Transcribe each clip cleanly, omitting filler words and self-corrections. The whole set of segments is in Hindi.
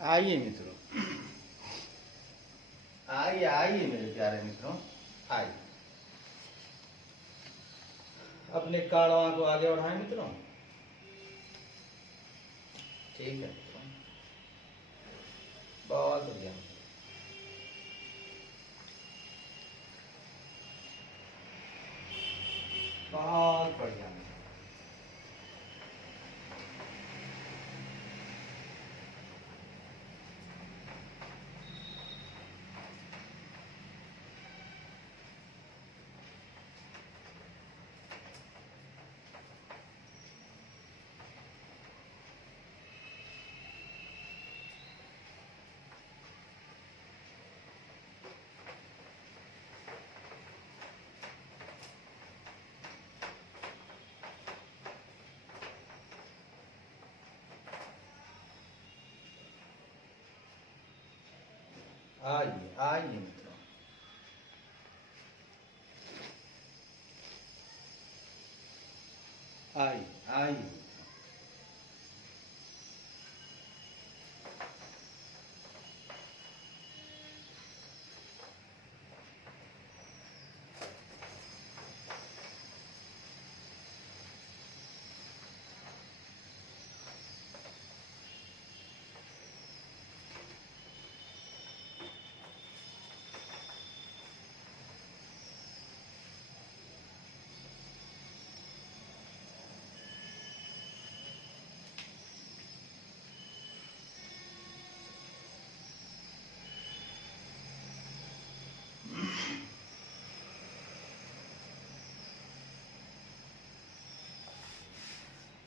आइए मित्रों, आइए आइए मेरे प्यारे मित्रों, आइए अपने काढ़वा को आगे बढ़ाएं मित्रों। ठीक है मित्रों, बहुत बढ़िया। बहुत बढ़िया। आइए आइए मित्रों, आइए आइए।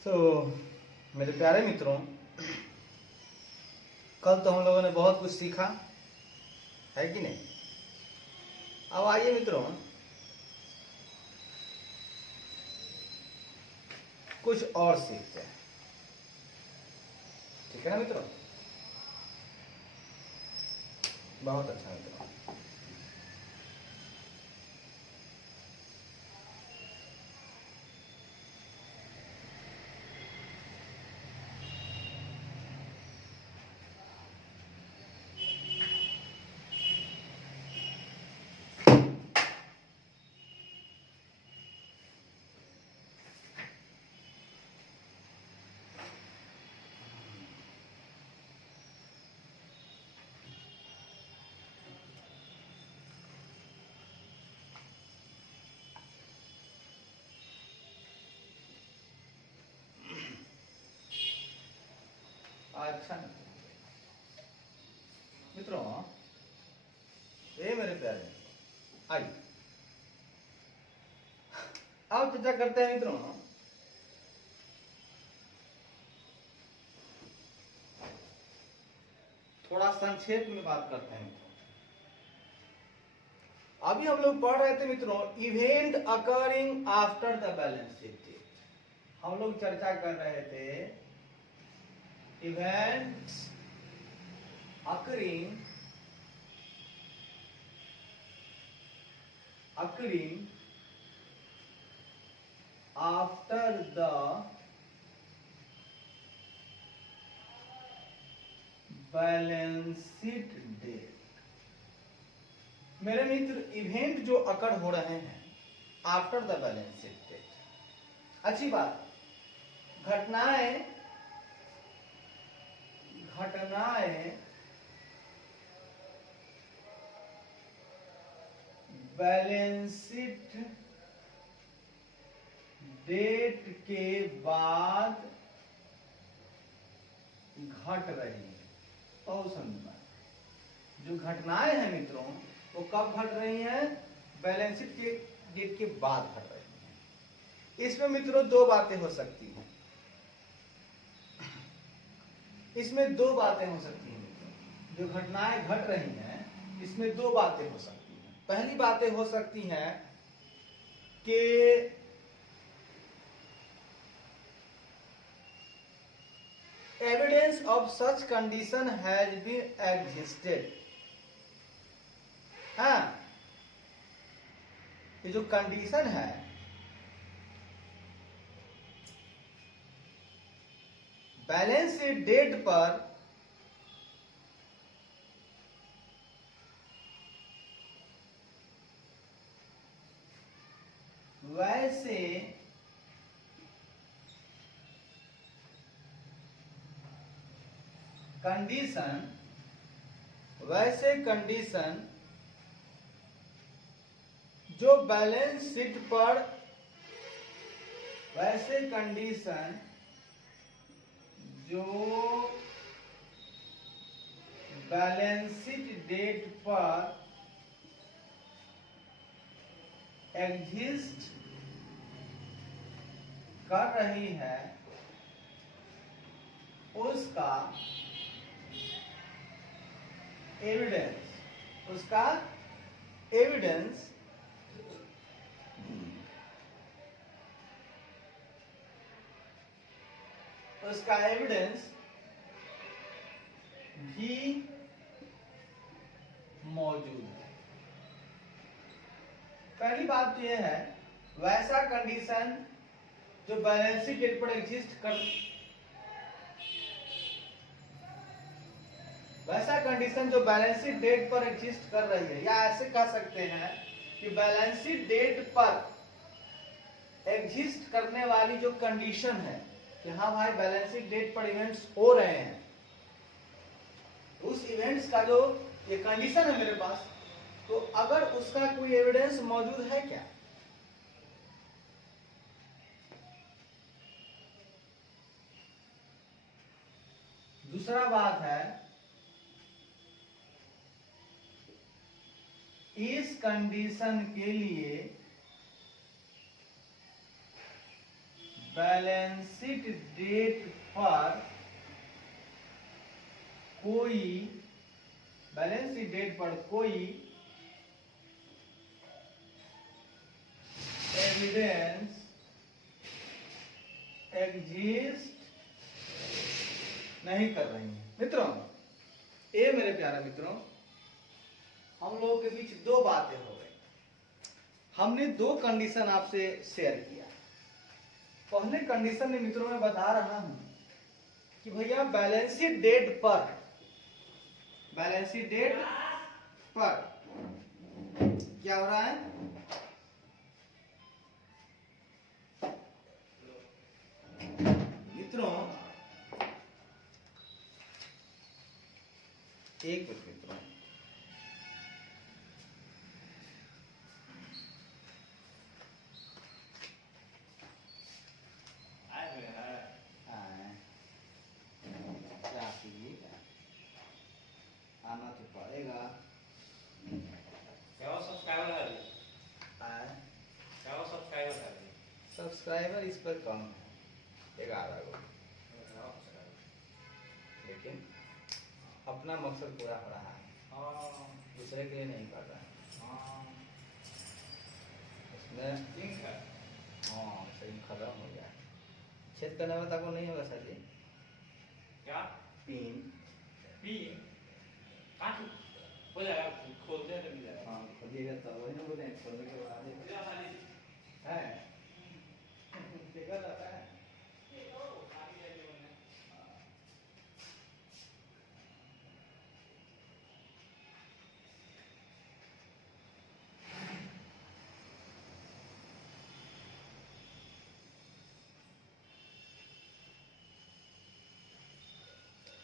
तो मेरे प्यारे मित्रों, कल तो हम लोगों ने बहुत कुछ सीखा है कि नहीं। अब आइए मित्रों, कुछ और सीखते हैं। ठीक है ना मित्रों, बहुत अच्छा मित्रों। अच्छा मित्रों, ये मेरे प्यारे, आइए अब चर्चा करते हैं मित्रों। थोड़ा संक्षेप में बात करते हैं मित्रों। अभी हम लोग पढ़ रहे थे मित्रों, event occurring after the balance sheet date. हम लोग चर्चा कर रहे थे events occurring after the balance sheet date. मेरे मित्र, इवेंट जो अकर हो रहे हैं after the balance sheet date, अच्छी बात। घटनाएं बैलेंस शीट डेट के बाद घट रही है। बहुत समझना, जो घटनाएं हैं मित्रों वो कब घट रही हैं? बैलेंस शीट के डेट के बाद घट रही हैं। इसमें मित्रों दो बातें हो सकती हैं। इसमें दो बातें हो सकती हैं मित्रों, जो घटनाएं घट रही हैं इसमें दो बातें हो सकती हैं। पहली बातें हो सकती हैं कि evidence of such condition has been existed. हाँ, ये जो कंडीशन है, बैलेंस शीट डेट पर वैसे कंडीशन जो बैलेंस शीट पर बैलेंस शीट डेट पर एग्जिस्ट कर रही है उसका एविडेंस भी मौजूद है। पहली बात तो यह है, वैसा कंडीशन जो बैलेंस शीट डेट पर एग्जिस्ट कर रही है, या ऐसे कह सकते हैं कि बैलेंस शीट डेट पर एग्जिस्ट करने वाली जो कंडीशन है कि हाँ भाई बैलेंस शीट डेट पर इवेंट्स हो रहे हैं, उस इवेंट्स का जो ये कंडीशन है मेरे पास, तो अगर उसका कोई एविडेंस मौजूद है क्या? दूसरा बात है, इस कंडीशन के लिए बैलेंस शीट डेट पर कोई एविडेंस एग्जिस्ट नहीं कर रही है। मित्रों, ये मेरे प्यारे मित्रों, हम लोगों के बीच दो बातें हो गई। हमने दो कंडीशन आपसे शेयर किया। पहले कंडीशन में मित्रों मैं बता रहा हूं कि भैया बैलेंस शीट डेट पर क्या हो रहा है? मित्रों एक मिनट मित्रों, क्या कीजिएगा, आना तो पड़ेगा। सब्सक्राइबर इस पर कम है, 11 गो, लेकिन अपना मकसद पूरा हो रहा है, दूसरे के लिए नहीं कर रहा है। उसमें हाँ सही खत्म हो गया। छेद करने में तक नहीं होगा सर जी? क्या पिन हो जाएगा, खोलते तो मिल जाएगा। हाँ खोलिएगा तब वही ना बोले, खोलने के बाद है देखा जाता है।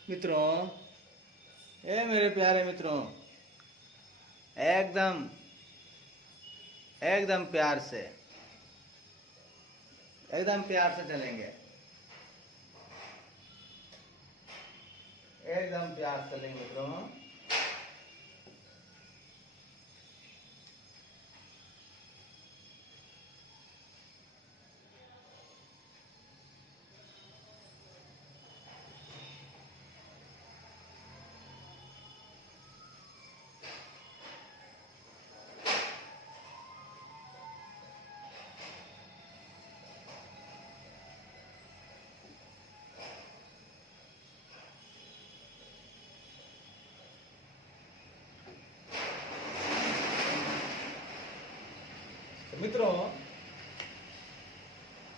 मित्रों, ए मेरे प्यारे मित्रों, एकदम प्यार से चलेंगे, एकदम प्यार से चलेंगे मित्रों। मित्रों,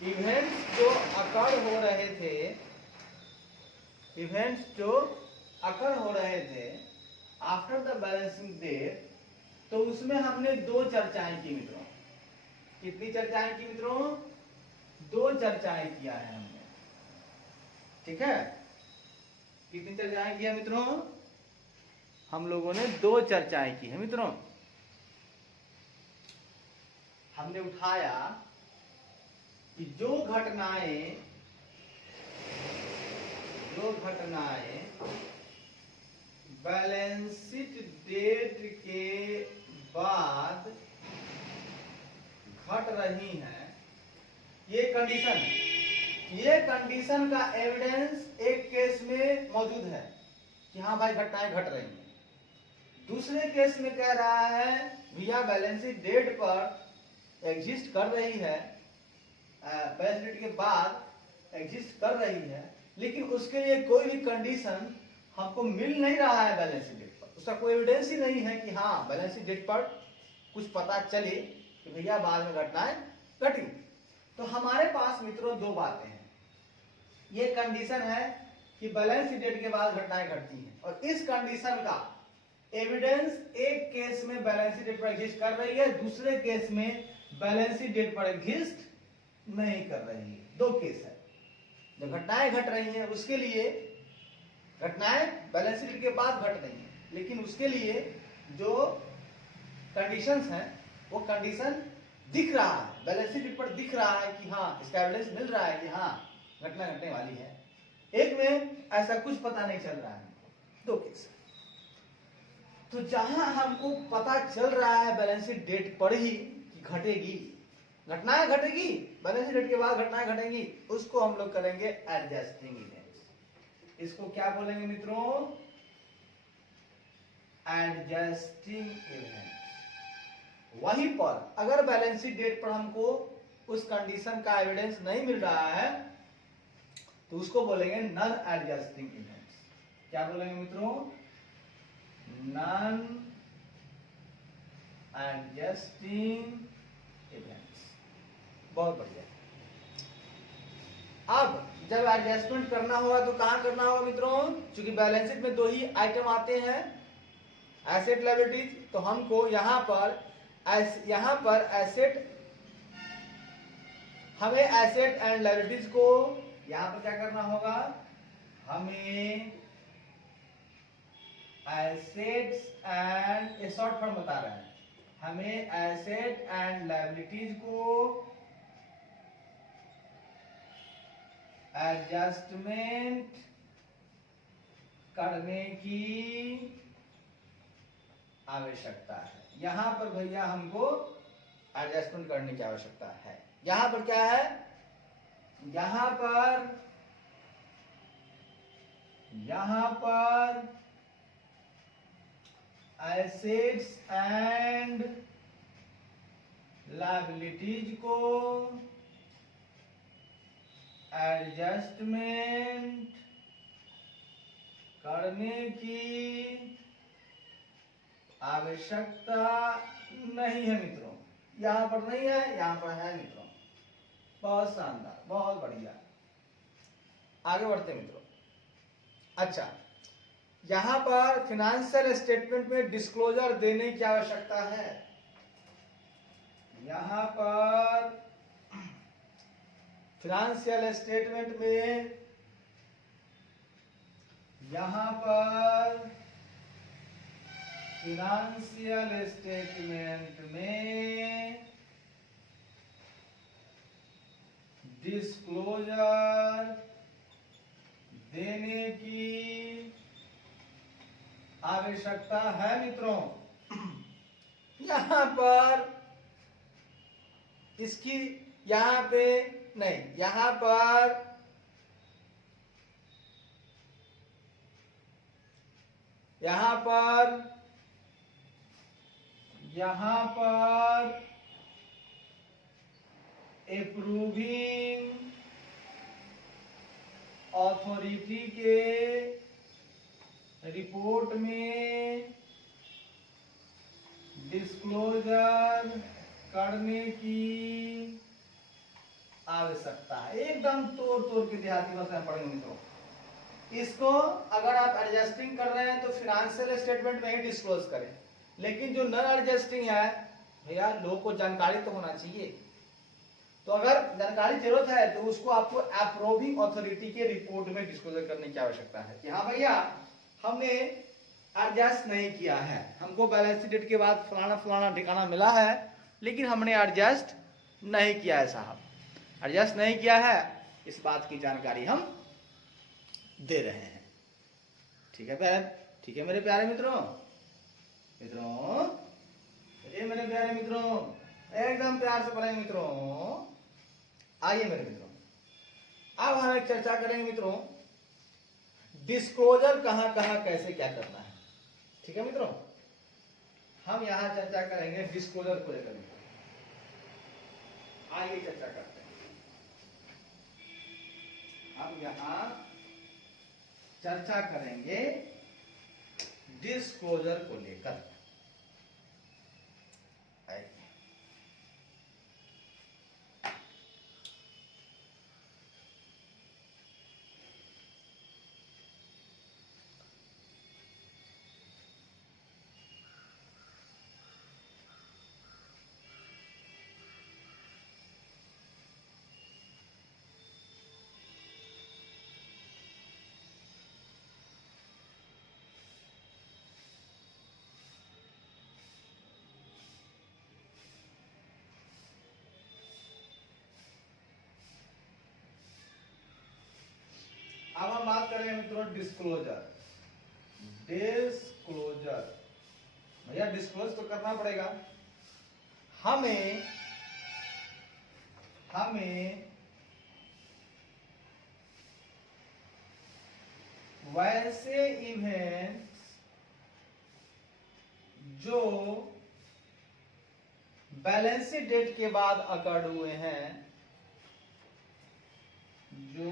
इवेंट्स जो अकर हो रहे थे आफ्टर द बैलेंसिंग डेट, तो उसमें हमने दो चर्चाएं की मित्रों। कितनी चर्चाएं की मित्रों? 2 चर्चाएं किया है हमने, ठीक है। कितनी चर्चाएं की है मित्रों? हम लोगों ने 2 चर्चाएं की है मित्रों। हमने उठाया कि जो घटनाएं बैलेंस शीट डेट के बाद घट रही हैं, ये कंडीशन का एविडेंस एक केस में मौजूद है कि हाँ भाई घटनाएं घट रही हैं। दूसरे केस में कह रहा है भैया बैलेंस शीट डेट पर एग्जिस्ट कर रही है, बैलेंस शीट के बाद एग्जिस्ट कर रही है, लेकिन उसके लिए कोई भी कंडीशन हमको मिल नहीं रहा है बैलेंस शीट डेट पर। उसका कोई एविडेंस ही नहीं है कि हाँ बैलेंस शीट डेट पर कुछ पता चले कि भैया बाद में घटनाएं घटी। तो हमारे पास मित्रों 2 बातें हैं। ये कंडीशन है कि बैलेंस शीट डेट के बाद घटनाएं घटती हैं, और इस कंडीशन का एविडेंस एक केस में बैलेंस शीट डेट पर एग्जिस्ट कर रही है, दूसरे केस में बैलेंस शीट डेट पर एग्जिस्ट नहीं कर रही है। 2 केस है। जब घटनाएं घट रही हैं उसके लिए, घटनाएं बैलेंस शीट के बाद घट रही हैं, लेकिन उसके लिए जो कंडीशंस हैं वो कंडीशन दिख रहा है, बैलेंस शीट पर दिख रहा है कि हाँ इसका एविडेंस मिल रहा है कि हाँ घटना घटने वाली है। एक में ऐसा कुछ पता नहीं चल रहा है। 2 केस। तो जहां हमको पता चल रहा है बैलेंस शीट डेट पर ही कि घटेगी, घटनाएं घटेगी, बैलेंस शीट डेट के बाद घटनाएं घटेंगी, उसको हम लोग करेंगे एडजस्टिंग इवेंट्स। इसको क्या बोलेंगे मित्रों? Adjusting events. वहीं पर अगर बैलेंस शीट डेट पर हमको उस कंडीशन का एविडेंस नहीं मिल रहा है तो उसको बोलेंगे नॉन एडजस्टिंग इवेंट्स। क्या बोलेंगे मित्रों? Non adjusting events. बहुत बढ़िया। अब जब एडजस्टमेंट करना होगा तो कहां करना होगा मित्रों? क्योंकि बैलेंस शीट में 2 ही आइटम आते हैं, एसेट लायबिलिटीज, तो हमको यहां पर एसेट, हमें एसेट एंड लायबिलिटीज को यहां पर क्या करना होगा? हमें एसेट्स एंड, ये शॉर्ट फॉर्म बता रहे हैं, हमें एसेट एंड लायबिलिटीज को एडजस्टमेंट करने की आवश्यकता है। यहां पर भैया हमको एडजस्टमेंट करने की आवश्यकता है। यहां पर क्या है? यहां पर एसेट्स एंड लायबिलिटीज को एडजस्टमेंट करने की आवश्यकता नहीं है मित्रों। यहां पर नहीं है, यहां पर है मित्रों। बहुत शानदार, बहुत बढ़िया। आगे बढ़ते मित्रों। अच्छा, यहां पर फिनेंशियल स्टेटमेंट में डिस्क्लोजर देने की आवश्यकता है। यहां पर फिनेंशियल स्टेटमेंट में, यहां पर फिनेंशियल स्टेटमेंट में डिस्क्लोजर देने की आवश्यकता है मित्रों। यहां पर इसकी, यहां पे नहीं, यहां पर अप्रूविंग अथॉरिटी के रिपोर्ट में डिस्क्लोजर करने की आवश्यकता है। एकदम तोड़ के देहाती भाषा में पढ़ेंगे मित्रों। इसको अगर आप एडजस्टिंग कर रहे हैं तो फिनेंशियल स्टेटमेंट में ही डिस्क्लोज करें, लेकिन जो नॉन एडजस्टिंग है भैया, लोगों को जानकारी तो होना चाहिए तो अगर जानकारी जरूरत है तो उसको आपको अप्रूविंग अथॉरिटी के रिपोर्ट में डिस्क्लोजर करने की आवश्यकता है कि हाँ भैया हमने एडजस्ट नहीं किया है, हमको बैलेंस शीट डेट के बाद फलाना फलाना ठिकाना मिला है लेकिन हमने एडजस्ट नहीं किया है साहब, एडजस्ट नहीं किया है, इस बात की जानकारी हम दे रहे हैं। ठीक है प्यारे, ठीक है मेरे प्यारे मित्रों, ये मेरे प्यारे मित्रों एकदम प्यार से पढ़ेंगे मित्रों। आइए मेरे मित्रों अब हम एक चर्चा करेंगे मित्रों डिस्क्लोजर कहां कहां कैसे क्या करना है। ठीक है मित्रों, हम यहां चर्चा करेंगे डिस्क्लोजर को लेकर। आइए चर्चा करते हैं, हम यहां चर्चा करेंगे डिस्क्लोजर को लेकर। अब हम बात करेंगे मित्रों डिस्क्लोजर। डिस्क्लोजर भैया डिस्क्लोज तो करना पड़ेगा हमें वैसे इवेंट्स जो बैलेंस शीट डेट के बाद अकर्ड हुए हैं, जो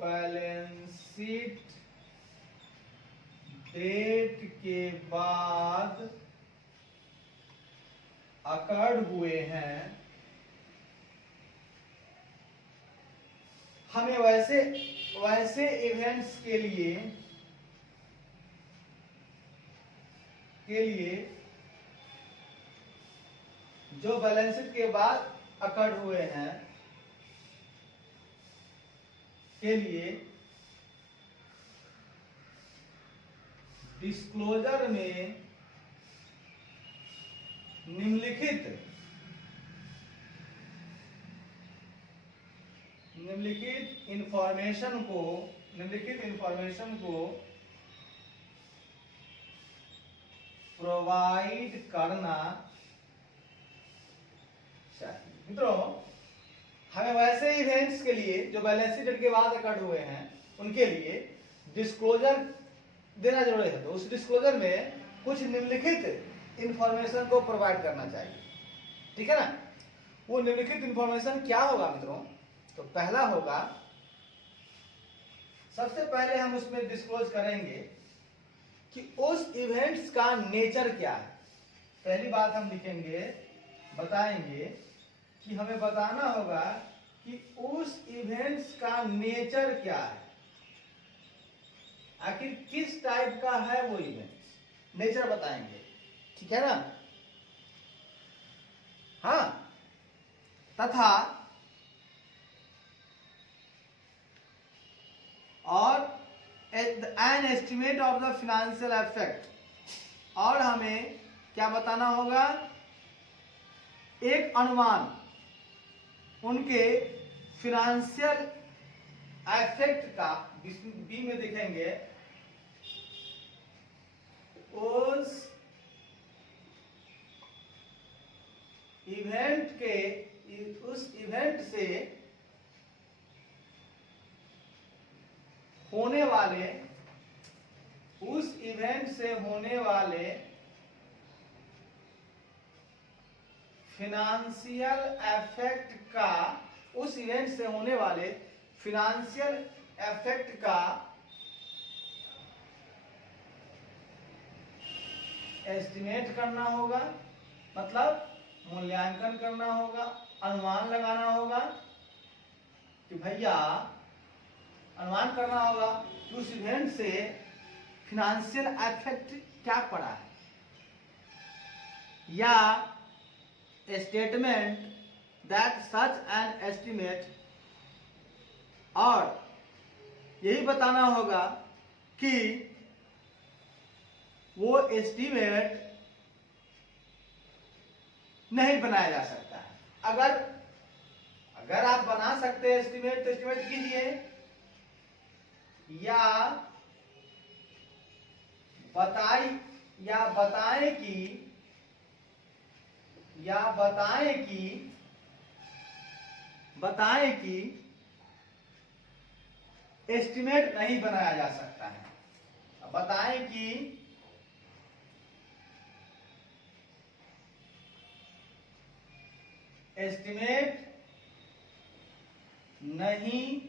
बैलेंस शीट डेट के बाद अकर्ड हुए हैं, हमें वैसे इवेंट्स के लिए जो बैलेंस शीट के बाद अकर्ड हुए हैं के लिए डिस्क्लोजर में निम्नलिखित इंफॉर्मेशन को प्रोवाइड करना चाहिए। मित्रों हमें वैसे इवेंट्स के लिए जो बैलेंस शीट के बाद अकर्ड हुए हैं उनके लिए डिस्क्लोजर देना जरूरी है, तो उस डिस्क्लोजर में कुछ निम्नलिखित इंफॉर्मेशन को प्रोवाइड करना चाहिए। ठीक है ना, वो निम्नलिखित इंफॉर्मेशन क्या होगा मित्रों? तो पहला होगा, सबसे पहले हम उसमें डिस्क्लोज करेंगे कि उस इवेंट्स का नेचर क्या है। पहली बात हम लिखेंगे, बताएंगे कि हमें बताना होगा कि उस इवेंट्स का नेचर क्या है, आखिर किस टाइप का है वो इवेंट्स, नेचर बताएंगे। ठीक है ना, हाँ, तथा और an estimate of the financial effect, और हमें क्या बताना होगा, एक अनुमान उनके फिनेंशियल इफेक्ट का। बी में देखेंगे उस इवेंट से होने वाले फिनेंशियल इफेक्ट का, उस इवेंट से होने वाले फिनेंशियल इफेक्ट का एस्टिमेट करना होगा, मतलब मूल्यांकन करना होगा, अनुमान लगाना होगा कि भैया अनुमान करना होगा कि उस इवेंट से फिनेंशियल इफेक्ट क्या पड़ा है, या statement that such an estimate, और यही बताना होगा कि वो एस्टिमेट नहीं बनाया जा सकता है। अगर आप बना सकते हैं एस्टिमेट तो एस्टिमेट कीजिए, या बताएं कि एस्टिमेट नहीं बनाया जा सकता है। बताएं कि एस्टिमेट नहीं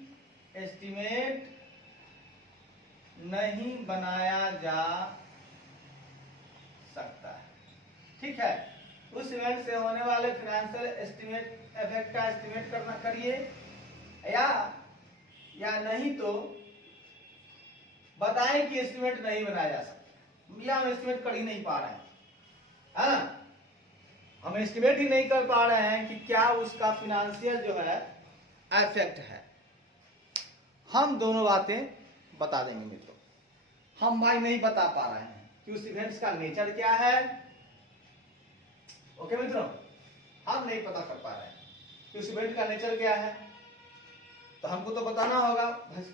बनाया जा सकता है। ठीक है, उस इवेंट से होने वाले फाइनेंशियल एस्टिमेट इफेक्ट का एस्टिमेट करना करिए, या नहीं तो बताएं कि एस्टिमेट नहीं बनाया जा सकता, या हम एस्टिमेट कर ही नहीं पा रहे हैं, है ना, हम एस्टिमेट ही नहीं कर पा रहे हैं कि क्या उसका फिनेंशियल जो है इफेक्ट है। हम दोनों बातें बता देंगे मित्रों। हम भाई नहीं बता पा रहे हैं कि उस इवेंट्स का नेचर क्या है। ओके मित्रों, हम नहीं पता कर पा रहे हैं कि उस इवेंट का नेचर क्या है, तो हमको तो बताना होगा,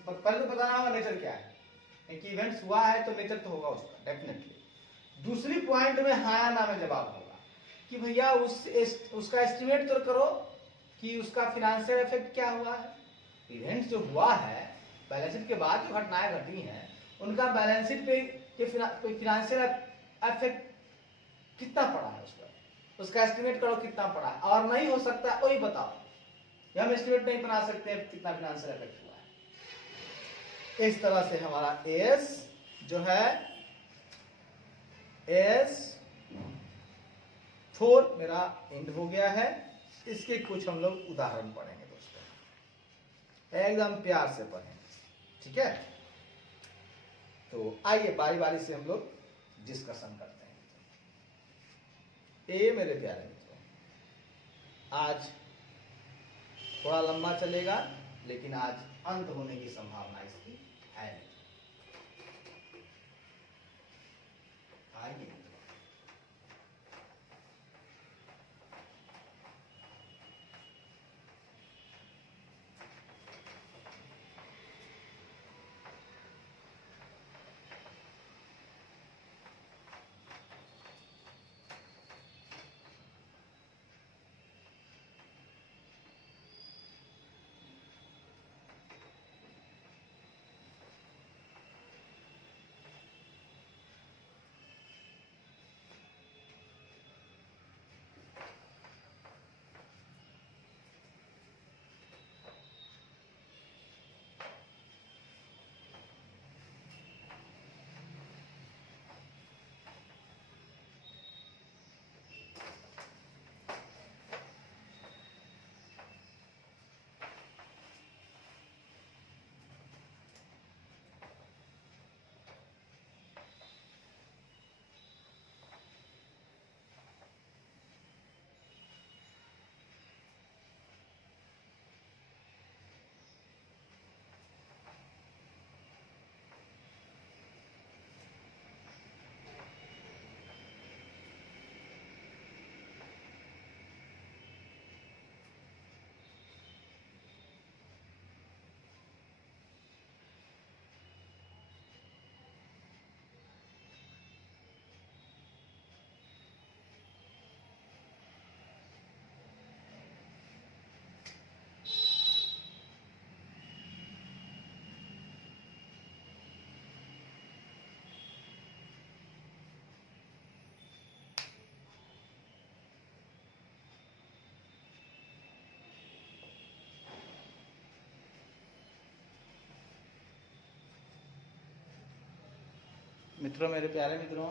पहले तो बताना होगा नेचर क्या है। एक इवेंट्स हुआ है तो नेचर तो होगा उसका डेफिनेटली। दूसरी पॉइंट में हाँ या ना में जवाब होगा कि भैया उसका एस्टिमेट तो करो कि उसका फिनेंशियल इफेक्ट क्या हुआ है। इवेंट्स जो हुआ है, बैलेंस शीट के बाद जो घटनाएं घटी हैं, उनका बैलेंस शीट पे फिनेंशियल इफेक्ट कितना पड़ा है उसका एस्टिमेट करो कितना पड़ा है। और नहीं हो सकता वही बताओ, हम एस्टिमेट नहीं बना सकते कितना फिनेंशियल इफेक्ट हुआ है। इस तरह से हमारा एस जो है S4 मेरा एंड हो गया है। इसके कुछ हम लोग उदाहरण पढ़ेंगे दोस्तों, एकदम प्यार से पढ़ेंगे, ठीक है। तो आइए बारी बारी से हम लोग डिस्कशन करते हैं। ए मेरे प्यारे मित्रों, आज थोड़ा लंबा चलेगा, लेकिन आज अंत होने की संभावना इसकी है। आइए मित्रों, मेरे प्यारे मित्रों,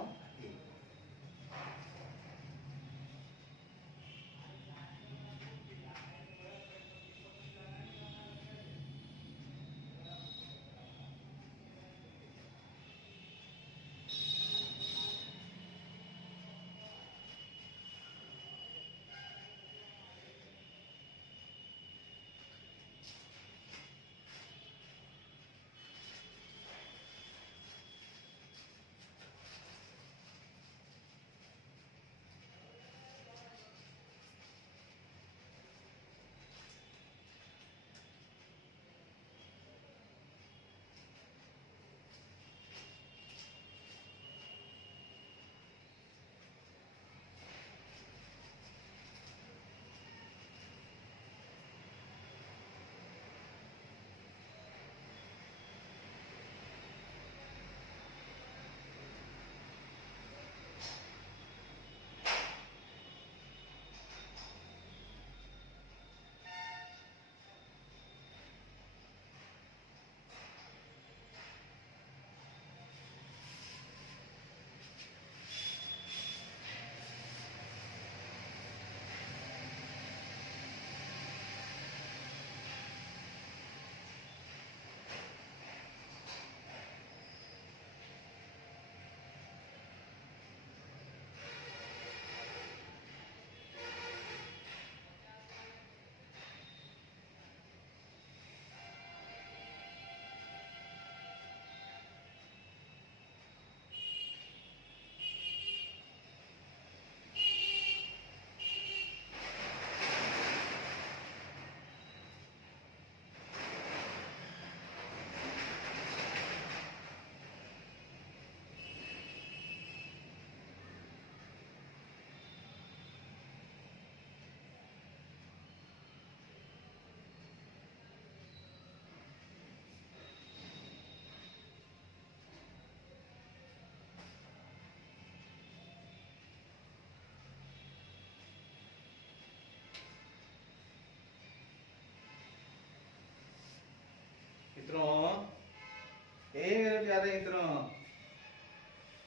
रहे मित्रों।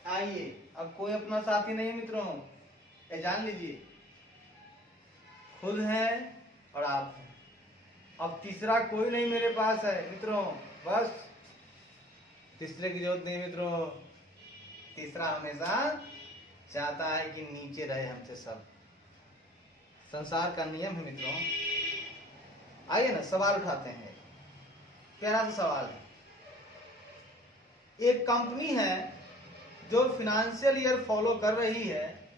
आइए, अब कोई अपना साथी नहीं मित्रों, ये जान लीजिए, खुद है और आप हैं। अब तीसरा कोई नहीं मेरे पास है मित्रों, बस तीसरे की जरूरत नहीं मित्रों। तीसरा हमेशा चाहता है कि नीचे रहे हमसे सब, संसार का नियम है मित्रों। आइए ना सवाल उठाते हैं, प्यारा सा सवाल है। एक कंपनी है जो फाइनेंशियल ईयर फॉलो कर रही है,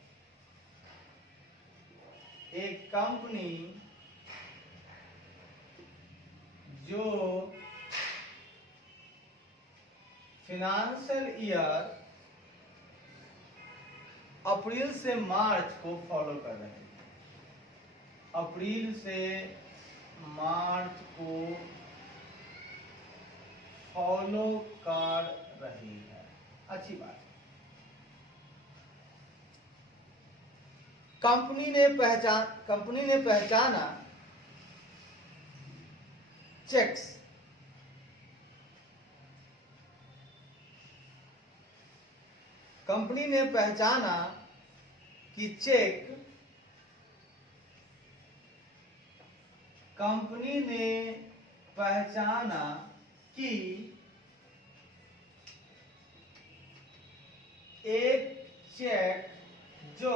एक कंपनी जो फाइनेंशियल ईयर अप्रैल से मार्च को फॉलो कर रही है, अप्रैल से मार्च को फॉलो कर रही है। अच्छी बात। कंपनी ने पहचाना चेक्स, कंपनी ने पहचाना कि चेक, कंपनी ने पहचाना कि एक चेक जो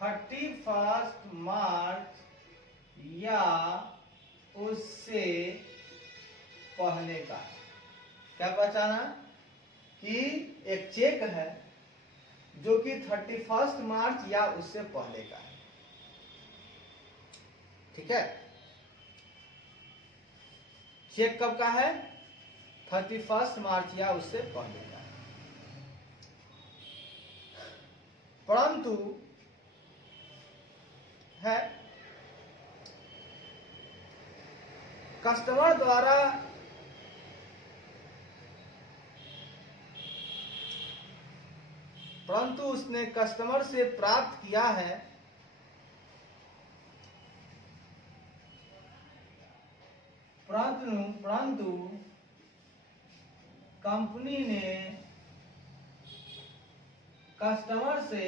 31 मार्च या उससे पहले का है। क्या पहचाना कि एक चेक है जो कि 31 मार्च या उससे पहले का है। ठीक है, चेक कब का है? 31 मार्च या उससे पहले का है। परंतु है कस्टमर द्वारा परंतु उसने कस्टमर से प्राप्त किया है परंतु कंपनी ने कस्टमर से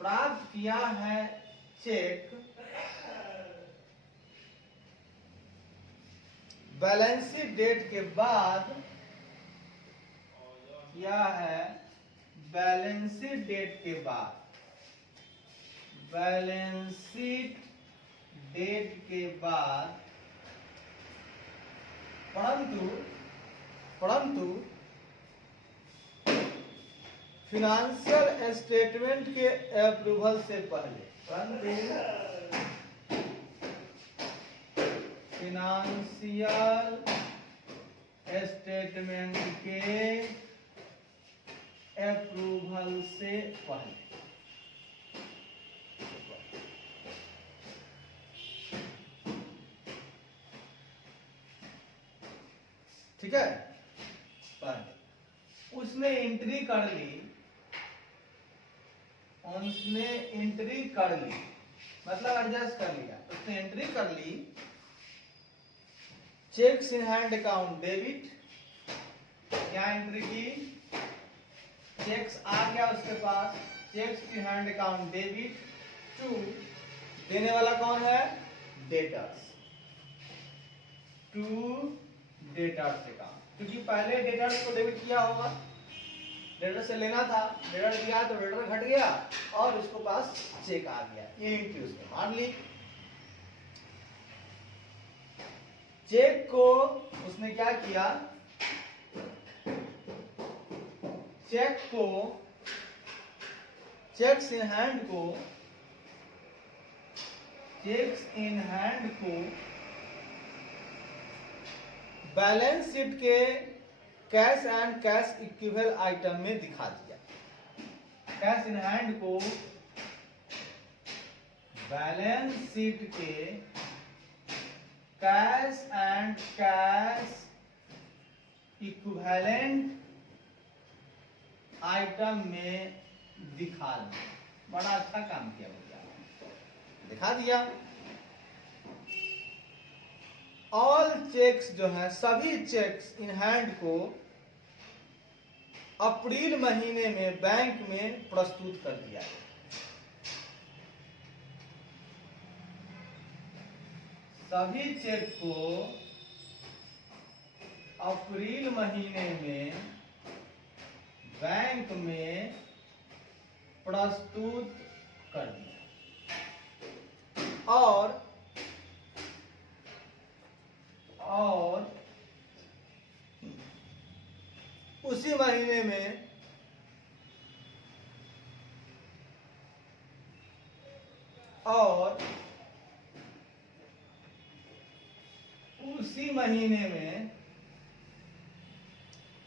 प्राप्त किया है चेक बैलेंस शीट डेट के बाद, किया है बैलेंस शीट डेट के बाद, बैलेंस शीट डेट के बाद, परंतु फिनेंशियल स्टेटमेंट के अप्रूवल से पहले, परंतु फिनेंशियल स्टेटमेंट के अप्रूवल से पहले। ठीक है, उसने एंट्री कर ली, उसने एंट्री कर ली मतलब एडजस्ट कर लिया, उसने एंट्री कर ली cheques in hand account debit. क्या एंट्री की? चेक्स आ गया उसके पास, cheques in hand account debit to, देने वाला कौन है? डेटर्स, टू डेटर्स अकाउंट, क्योंकि पहले डेटर्स को डेबिट किया होगा, डेटर से लेना था, डेटर दिया तो डेटर घट गया और उसको पास चेक आ गया, ये एंट्री उसने मान ली। चेक को उसने क्या किया? चेक को, चेक्स इन हैंड को, चेक्स इन हैंड को बैलेंस शीट के cash and cash equivalent item में दिखा दिया। कैश इन हैंड को बैलेंस शीट के cash and cash equivalent item में दिखा दिया। बड़ा अच्छा काम किया भैया। दिखा दिया। ऑल चेक्स जो है, सभी चेक्स इन हैंड को अप्रैल महीने में बैंक में प्रस्तुत कर दिया गया। सभी चेक को अप्रैल महीने में बैंक में प्रस्तुत कर दिया और उसी महीने में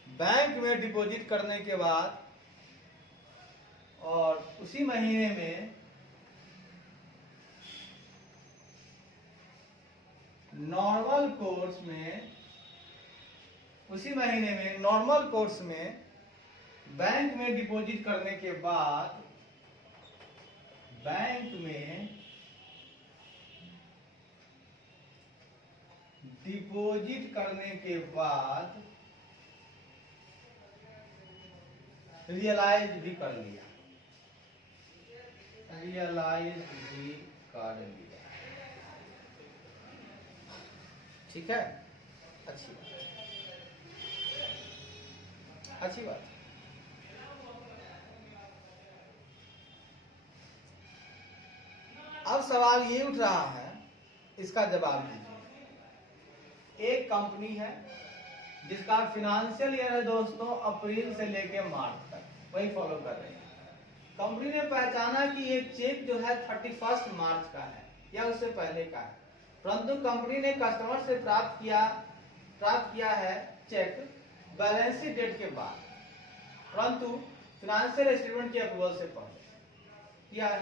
बैंक में डिपॉजिट करने के बाद और उसी महीने में नॉर्मल कोर्स में बैंक में डिपॉजिट करने के बाद रियलाइज भी कर लिया। ठीक है, अच्छी बात। अब सवाल ये उठ रहा है, इसका जवाब दीजिए। एक कंपनी है जिसका फिनेंशियल ईयर है दोस्तों अप्रैल से लेकर मार्च तक, वही फॉलो कर रहे हैं। कंपनी ने पहचाना कि ये चेक जो है 31 मार्च का है या उससे पहले का है, परंतु कंपनी ने कस्टमर से प्राप्त किया है चेक बैलेंस शीट डेट के बाद, परंतु फिनेंशियल स्टेटमेंट के अप्रूवल से पहले किया है।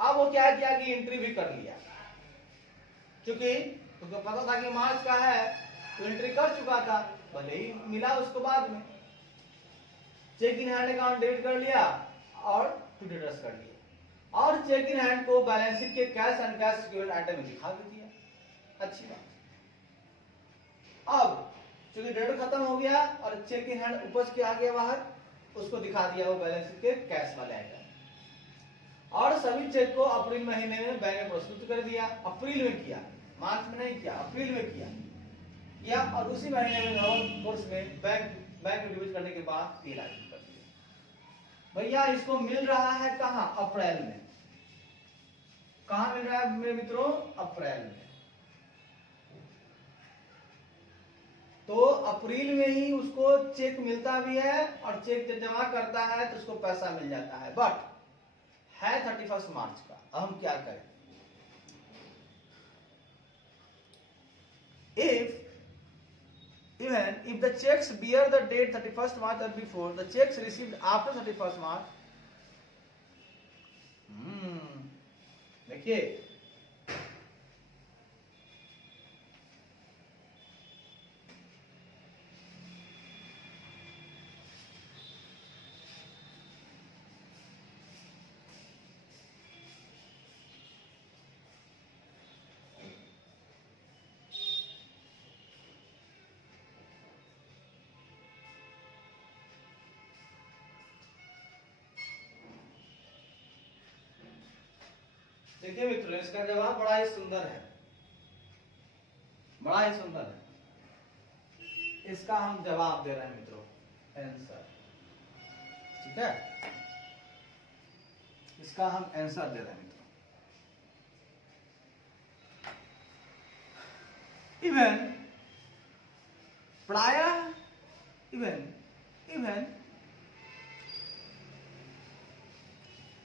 अब वो क्या किया कि एंट्री भी कर लिया, क्योंकि उसको पता था कि मार्च का है तो एंट्री कर चुका था, भले ही मिला उसको बाद में। Cheque in hand account debit कर लिया और टू डेटर्स कर लिया, और चेक इन हैंड को बैलेंस शीट के cash and cash secured item में दिखा भी दिया। अच्छी बात। अब चूंकि डेट खत्म हो गया और चेक इन हैंड उपज के आ गया बाहर, उसको दिखा दिया वो बैलेंस शीट के कैश वाले आइटम, और सभी चेक को अप्रैल महीने में बैंक में प्रस्तुत कर दिया। अप्रैल में किया, मार्च में नहीं किया, अप्रैल में किया और उसी महीने में नवंबर कोर्स में बैंक में डिपॉजिट करने के बाद रियलाइज कर दिया। भैया इसको मिल रहा है कहाँ? अप्रैल में। कहाँ मिल रहा है मेरे मित्रों? अप्रैल में। तो अप्रैल में ही उसको चेक मिलता भी है और चेक जब जमा करता है तो उसको पैसा मिल जाता है, बट है 31 मार्च का। अब हम क्या करें? Even if the checks bear the date 31st March or before, the checks received after 31st March, देखिए मित्रों, इसका जवाब बड़ा ही सुंदर है, बड़ा ही सुंदर है। इसका हम जवाब दे रहे हैं मित्रों, आंसर। ठीक है, इसका हम आंसर दे रहे हैं मित्रों। इवन प्रायः इवन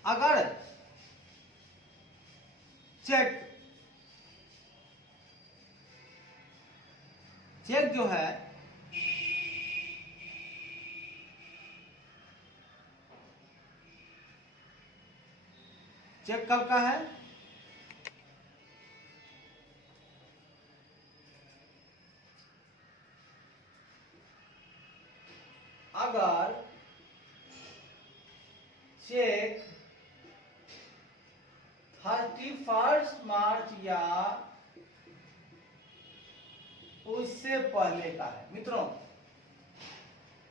अगर चेक जो है चेक कब का है? अगर चेक 31 31 मार्च या उससे पहले का है मित्रों,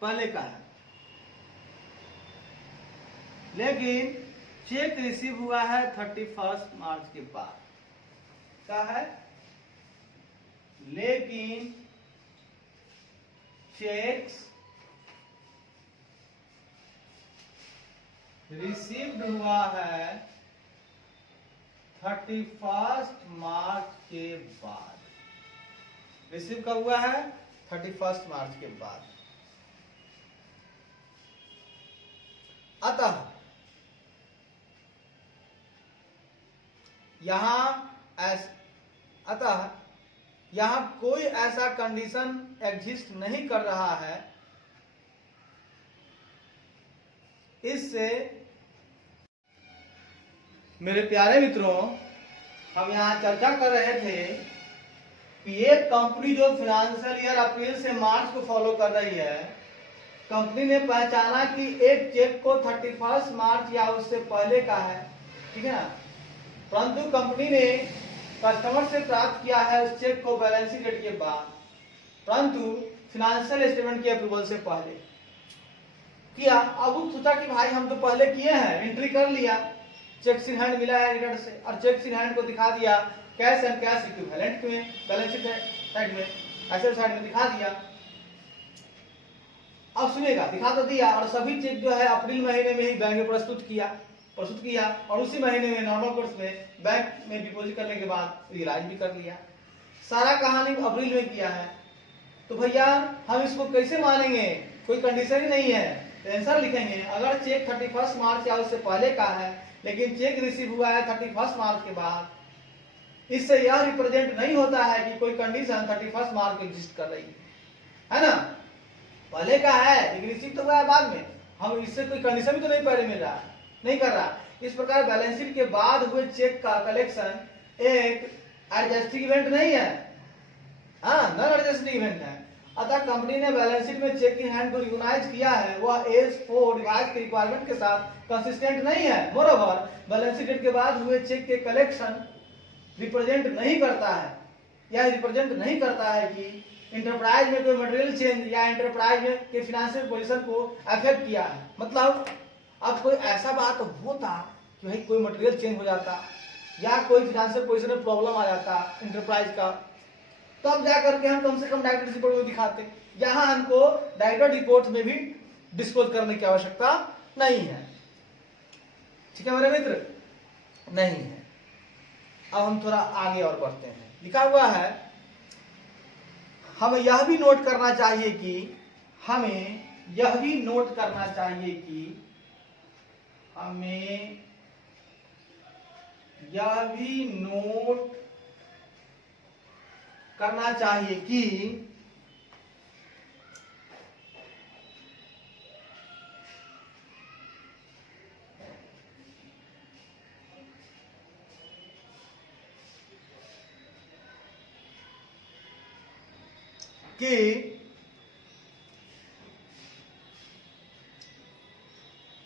पहले का है। लेकिन चेक रिसीव हुआ है 31 मार्च के बाद का है, लेकिन चेक्स रिसीव्ड हुआ है 31 मार्च के बाद। रिसीव कब हुआ है? 31 मार्च के बाद। अतः यहां कोई ऐसा कंडीशन एग्जिस्ट नहीं कर रहा है, इससे मेरे प्यारे मित्रों, हम यहां चर्चा कर रहे थे कि एक कंपनी जो फाइनेंशियल ईयर अप्रैल से मार्च को फॉलो कर रही है, कंपनी ने पहचाना कि एक चेक को 31 मार्च या उससे पहले का है, ठीक है ना, परंतु कंपनी ने कस्टमर से प्राप्त किया है उस चेक को बैलेंस शीट डेट के बाद, परंतु फाइनेंशियल स्टेटमेंट के अप्रूवल से पहले किया। अब वो सोचा कि भाई हम तो पहले किए हैं, एंट्री कर लिया, चेक इन हैंड मिला है रिटर्न से, और चेक इन हैंड को दिखा दिया कैश एंड कैश इक्विवेलेंट में, बैलेंस शीट साइड में, एसेट साइड में दिखा दिया। अब सुनिएगा, दिखा तो दिया, और सभी चेक जो है अप्रैल महीने में ही बैंक में प्रस्तुत किया, और उसी महीने में नॉर्मल कोर्स में बैंक में डिपॉजिट करने के बाद रियलाइज भी कर लिया। सारा कहानी अप्रैल में किया है, तो भैया हम इसको कैसे मानेंगे? कोई कंडीशन ही नहीं है, तो आंसर लिखेंगे। अगर चेक 31 मार्च या उससे पहले का है, लेकिन चेक रिसीव हुआ है 31 मार्च के बाद, इससे यह रिप्रेजेंट नहीं होता है कि कोई कंडीशन 31 मार्च को एग्जिस्ट कर रही है ना। पहले का है लेकिन रिसीव तो हुआ है बाद में, हम इससे कोई कंडीशन भी तो नहीं पहले मिल रहा, नहीं कर रहा। इस प्रकार बैलेंस शीट के बाद हुए चेक का कलेक्शन एक एडजस्टिंग इवेंट नहीं है, हाँ, नॉन एडजस्टिंग इवेंट है। अतः कंपनी ने बैलेंस शीट में चेक इन हैंड को रिकॉग्नाइज किया है, वह एज4 रिवाइज के रिक्वायरमेंट के साथ कंसिस्टेंट नहीं है। मोरओवर बैलेंस शीट डेट के बाद हुए चेक के कलेक्शन रिप्रेजेंट नहीं करता है, यह रिप्रेजेंट नहीं करता है कि इंटरप्राइज में कोई मटेरियल चेंज या इंटरप्राइज में के फाइनेंशियल पोजीशन को अफेक्ट किया है। मतलब अब कोई ऐसा बात होता कि भाई कोई मटेरियल चेंज हो जाता या कोई फाइनेंशियल पोजीशन में प्रॉब्लम आ जाता इंटरप्राइज का, तब जा करके हम कम से कम डायरेक्टर रिपोर्ट में दिखाते। यहाँ हमको डायरेक्टर रिपोर्ट में भी डिस्क्लोज करने की आवश्यकता नहीं है, ठीक है मेरे मित्र, नहीं है। अब हम थोड़ा आगे और बढ़ते हैं। लिखा हुआ है, हमें यह भी नोट करना चाहिए कि हमें यह भी नोट करना चाहिए कि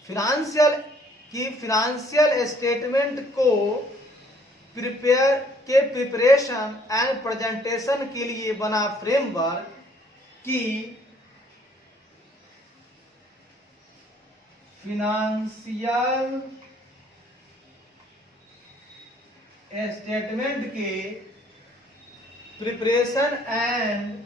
फाइनेंशियल स्टेटमेंट को प्रिपरेशन एंड प्रेजेंटेशन के लिए बना फ्रेमवर्क की फाइनेंशियल स्टेटमेंट के प्रिपरेशन एंड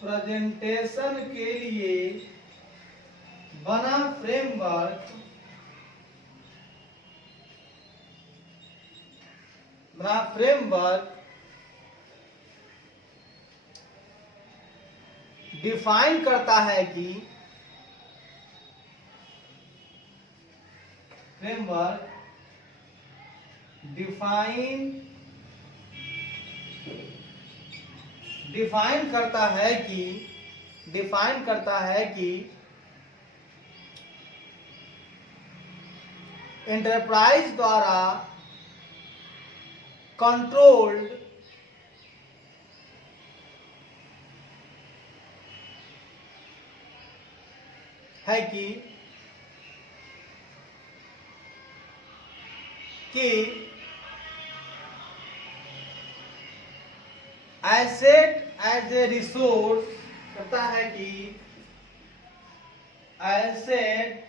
प्रेजेंटेशन के लिए बना फ्रेमवर्क डिफाइन करता है कि फ्रेमवर्क डिफाइन करता है कि एंटरप्राइज द्वारा कंट्रोल्ड है कि एसेट एज ए रिसोर्स कहता है कि एसेट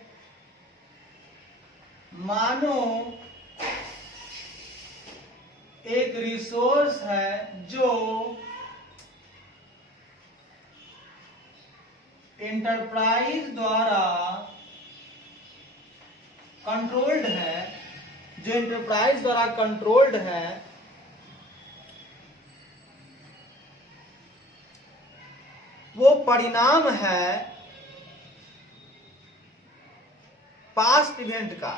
मानो एक रिसोर्स है जो एंटरप्राइज द्वारा कंट्रोल्ड है, जो एंटरप्राइज द्वारा कंट्रोल्ड है, वो परिणाम है पास्ट इवेंट का।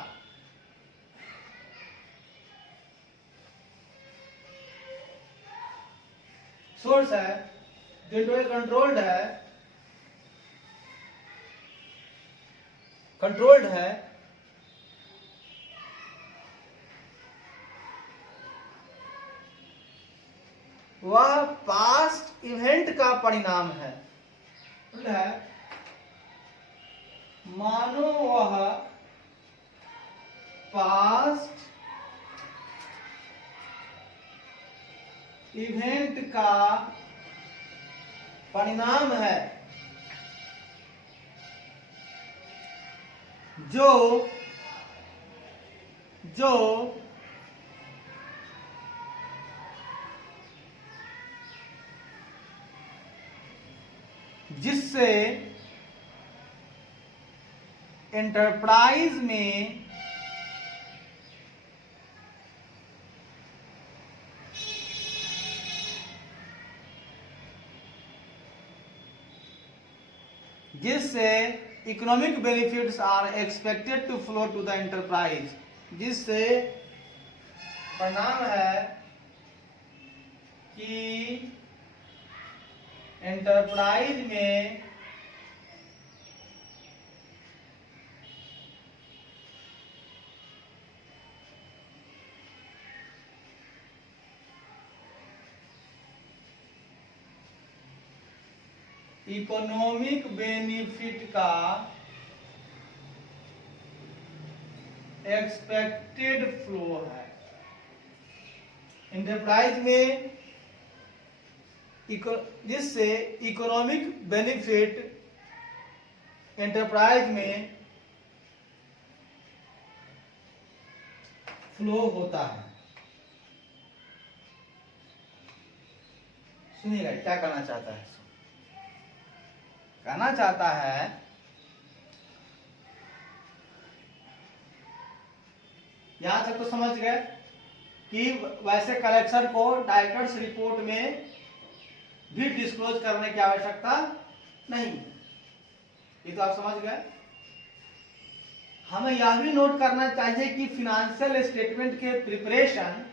सोर्स है जो कंट्रोल्ड है वह पास्ट इवेंट का परिणाम है। मानो वह पास्ट इवेंट का परिणाम है जो जिससे एंटरप्राइज में economic benefits are expected to flow to the enterprise, जिससे परिणाम है कि एंटरप्राइज में इकोनॉमिक बेनिफिट का एक्सपेक्टेड फ्लो है। एंटरप्राइज में जिससे इकोनॉमिक बेनिफिट एंटरप्राइज में फ्लो होता है। सुनिएगा क्या कहना चाहता है। कहना चाहता है यहां तक तो समझ गए कि वैसे कलेक्शन को डायरेक्टर्स रिपोर्ट में भी डिस्क्लोज करने की आवश्यकता नहीं, ये तो आप समझ गए। हमें यह भी नोट करना चाहिए कि फिनेंशियल स्टेटमेंट के प्रिपरेशन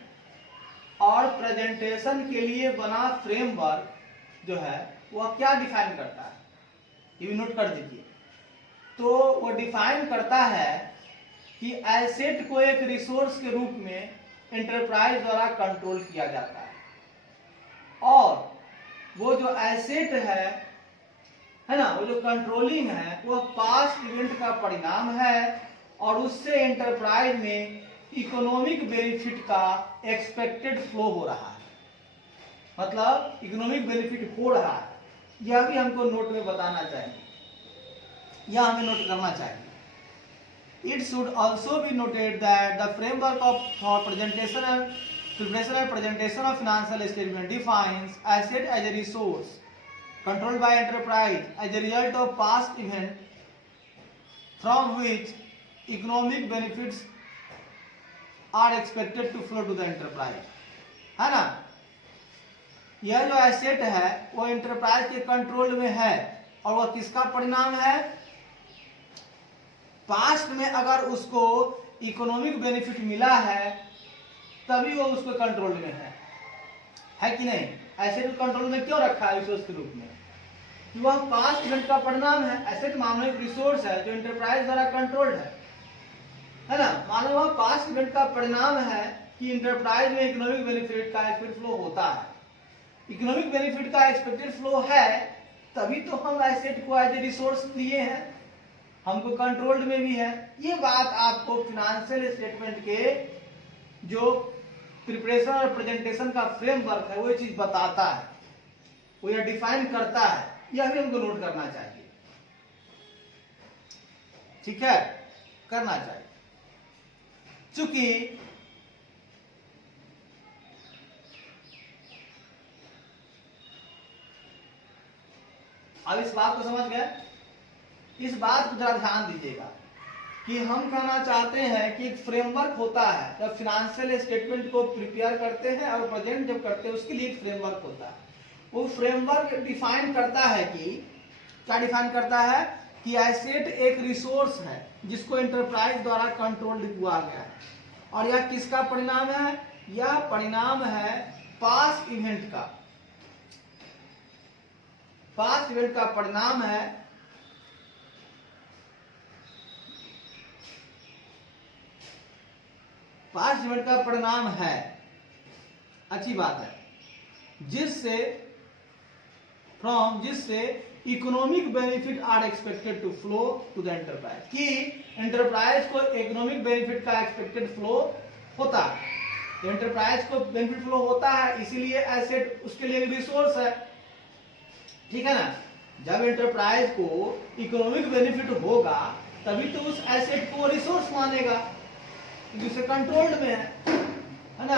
और प्रेजेंटेशन के लिए बना फ्रेमवर्क जो है वह क्या डिफाइन करता है, ये भी नोट कर दीजिए। तो वो डिफाइन करता है कि एसेट को एक रिसोर्स के रूप में एंटरप्राइज द्वारा कंट्रोल किया जाता है और वो जो एसेट है ना, वो जो कंट्रोलिंग है वो पास्ट इवेंट का परिणाम है और उससे एंटरप्राइज में इकोनॉमिक बेनिफिट का एक्सपेक्टेड फ्लो हो रहा है, मतलब इकोनॉमिक बेनिफिट हो रहा है। यह भी हमको नोट में बताना चाहिए, यह हमें नोट करना चाहिए। It should also be noted that the framework for presentation and presentation of financial statement defines asset as a resource controlled by enterprise as a result of past event from which economic benefits are expected to flow to the enterprise, है ना। यह जो एसेट है वो एंटरप्राइज के कंट्रोल में है और वह किसका परिणाम है, पास्ट में अगर उसको इकोनॉमिक बेनिफिट मिला है तभी वो उसके कंट्रोल में है कि नहीं। एसेट को कंट्रोल में क्यों रखा है रिसोर्स के रूप में, कि वह पास्ट इवेंट का परिणाम है। एसेट मानो एक रिसोर्स है जो एंटरप्राइज द्वारा कंट्रोल्ड है ना। मानो वह पास्ट इवेंट का परिणाम है कि एंटरप्राइज में इकोनॉमिक बेनिफिट का एक्सपेक्टेड फ्लो होता है। इकोनॉमिक बेनिफिट का एक्सपेक्टेड फ्लो है तभी तो हम एसेट को एज ए रिसोर्स लिए हैं, हमको कंट्रोल्ड में भी है। ये बात आपको फिनेंशियल स्टेटमेंट के जो प्रिपरेशन और प्रेजेंटेशन का फ्रेमवर्क है वो चीज बताता है, वो यह डिफाइन करता है, यह भी हमको नोट करना चाहिए। ठीक है, करना चाहिए। चूंकि अब इस बात को समझ गए, इस बात को जरा ध्यान दीजिएगा कि हम कहना चाहते हैं कि एक फ्रेमवर्क होता है, जब फिनेंशियल स्टेटमेंट को प्रिपेयर करते हैं और प्रेजेंट जब करते हैं उसके लिए एक फ्रेमवर्क होता है। वो फ्रेमवर्क डिफाइन करता है कि क्या डिफाइन करता है कि एसेट एक रिसोर्स है जिसको एंटरप्राइज द्वारा कंट्रोल्ड हुआ गया है, और यह किसका परिणाम है? यह परिणाम है पास्ट इवेंट का, पास्ट इवेंट का परिणाम है पास्ट इवेंट का परिणाम है। अच्छी बात है, जिससे economic benefit are expected to flow to the enterprise, कि एंटरप्राइज को इकोनॉमिक बेनिफिट का एक्सपेक्टेड फ्लो होता है। एंटरप्राइज को बेनिफिट फ्लो होता है, इसीलिए एसेट उसके लिए रिसोर्स है। ठीक है ना, जब एंटरप्राइज को इकोनॉमिक बेनिफिट होगा तभी तो उस एसेट को रिसोर्स मानेगा, जिससे कंट्रोल्ड में है ना।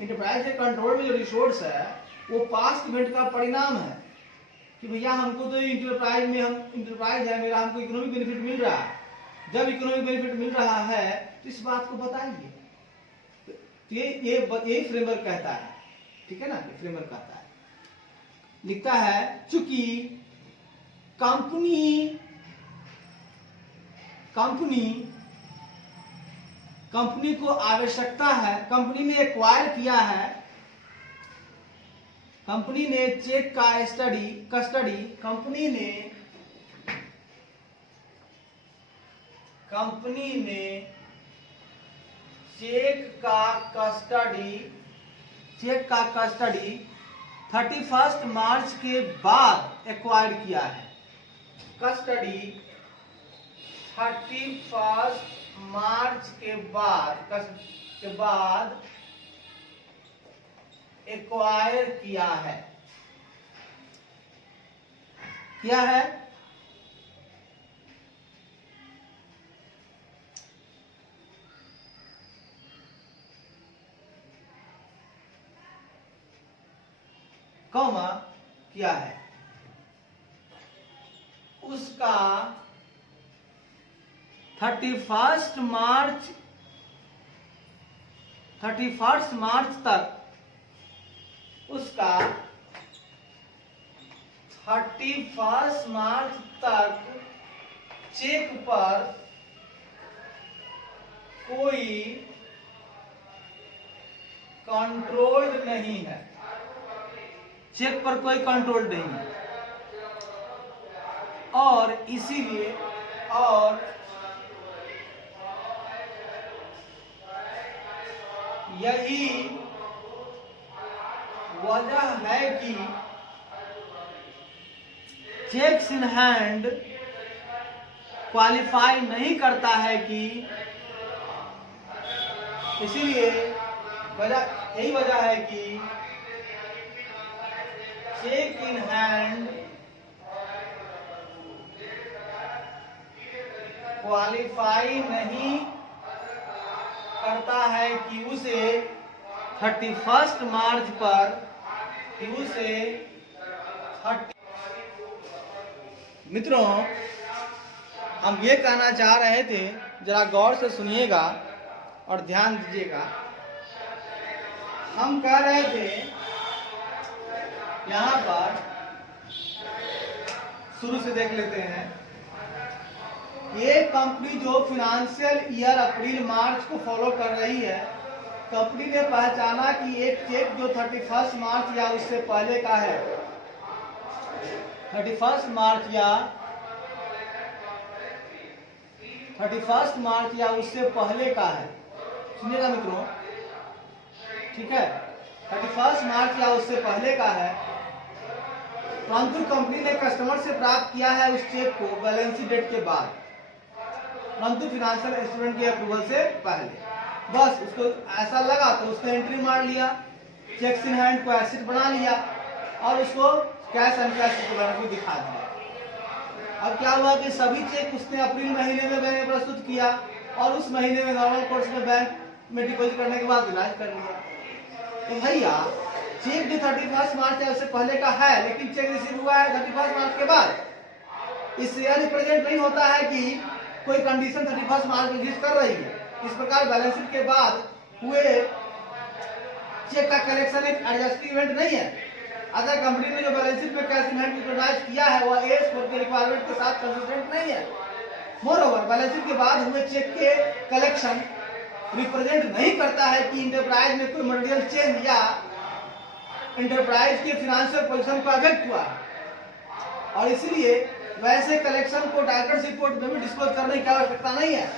एंटरप्राइज के कंट्रोल में जो रिसोर्स है वो पास्ट इवेंट का परिणाम है कि भैया हमको तो एंटरप्राइज में, हम एंटरप्राइज है मेरा, हमको इकोनॉमिक बेनिफिट मिल रहा है। जब इकोनॉमिक बेनिफिट मिल रहा है तो इस बात को बताइए। ये फ्रेमवर्क कहता है, ठीक है ना, ये फ्रेमवर्क कहता है, लिखता है चूंकि कंपनी को आवश्यकता है, कंपनी ने एक्वायर किया है, कंपनी ने चेक का कस्टडी कंपनी ने चेक का कस्टडी 31 मार्च के बाद एक्वायर किया है। कस्टडी 31 मार्च के बाद एक्वायर किया है। क्या है? कॉमा किया है, उसका 31 मार्च तक, उसका 31 मार्च तक चेक पर कोई कंट्रोल नहीं है, चेक पर कोई कंट्रोल नहीं है, और इसीलिए यही वजह है कि चेक्स इन हैंड क्वालिफाई नहीं करता है, कि इसीलिए यही वजह है कि चेक इन हैंड क्वालिफाई नहीं करता है कि उसे 31 मार्च पर मित्रों, हम ये कहना चाह रहे थे, जरा गौर से सुनिएगा और ध्यान दीजिएगा। हम कह रहे थे यहाँ पर, शुरू से देख लेते हैं। ये कंपनी जो फिनेंशियल ईयर अप्रैल मार्च को फॉलो कर रही है, कंपनी ने पहचाना कि एक चेक जो 31 मार्च या उससे पहले का है, 31 मार्च या उससे पहले का है। सुनिएगा मित्रों, ठीक है, 31 मार्च या उससे पहले का है, परंतु कंपनी ने कस्टमर से प्राप्त किया है उस चेक को बैलेंस शीट डेट के बाद, परंतु फाइनेंशियल स्टेटमेंट के अप्रूवल से पहले। बस उसको ऐसा लगा तो उसने एंट्री मार लिया, चेक इन हैंड को एसेट बना लिया और उसको कैश एंड कैश इक्विवेलेंट को दिखा दिया। अब क्या हुआ कि सभी चेक उसने अप्रैल महीने में बैंक में प्रस्तुत किया और उस महीने में नॉर्मल कोर्स में बैंक में डिपॉजिट करने के बाद इलाज कर लिया। तो भैया चेक जो 31 मार्च है उससे पहले का है, लेकिन चेक रिसीव हुआ है 31 मार्च के बाद। इससे यह रिप्रेजेंट नहीं होता है कि कोई कंडीशन 31 मार्च में एग्जिस्ट कर रही है। इस प्रकार बैलेंस शीट के बाद हुए चेक का कलेक्शन एक एडजस्टिंग इवेंट नहीं है। अगर कंपनी ने जो बैलेंस शीट में कैश इन हैंड यूटिलाइज किया है वह AS4 के रिक्वायरमेंट के साथ कंसिस्टेंट नहीं है। मोरओवर बैलेंस शीट के बाद हुए चेक के कलेक्शन रिप्रेजेंट नहीं करता है कि इंटरप्राइज में कोई मटेरियल चेंज या इंटरप्राइज के फाइनेंशियल पोजीशन को अफेक्ट हुआ है और इसलिए वैसे कलेक्शन को डायरेक्टर्स रिपोर्ट में भी डिस्क्लोज करने की आवश्यकता नहीं है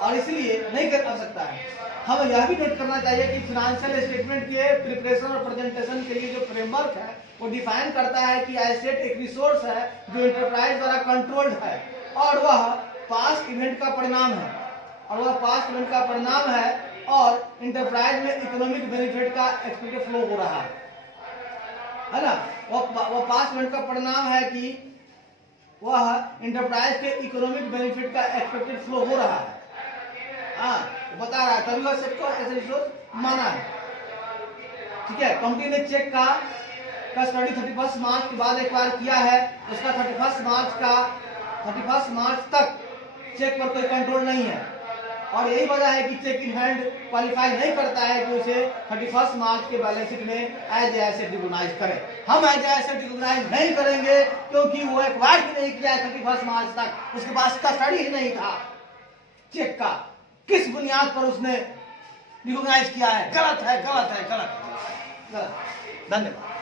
और इसलिए नहीं कर सकता है। हमें यह भी नोट करना चाहिए कि फाइनेंशियल स्टेटमेंट के प्रिपरेशन और प्रेजेंटेशन के लिए जो फ्रेमवर्क है वो डिफाइन करता है कि एसेट एक रिसोर्स है जो इंटरप्राइज द्वारा कंट्रोल्ड है और वह पास्ट इवेंट का परिणाम है और इंटरप्राइज में इकोनॉमिक बेनिफिट का एक्सपेक्टेड फ्लो हो रहा है ना। वो पास्ट इवेंट का परिणाम है कि वह इंटरप्राइज के इकोनॉमिक बेनिफिट का एक्सपेक्टेड फ्लो हो रहा है। बता रहा है तभी वह सेट को ऐसे रिसोर्स माना है। ठीक है, कंपनी ने चेक का कस्टडी 31 मार्च के बाद एक्वायर किया है, उसका 31 मार्च तक चेक पर कोई कंट्रोल नहीं है और यही वजह है कि चेक इन हैंड क्वालिफाई नहीं करता है कि उसे 31 मार्च के बैलेंस शीट में एज एसेट रिकॉग्नाइज करें। हम एज एसेट रिकॉग्नाइज नहीं करेंगे क्योंकि वो एक्वायर भी नहीं किया है 31 मार्च तक, उसके पास कस्टडी ही नहीं था चेक का। किस बुनियाद पर उसने रिकॉग्नाइज किया है? गलत है। धन्यवाद।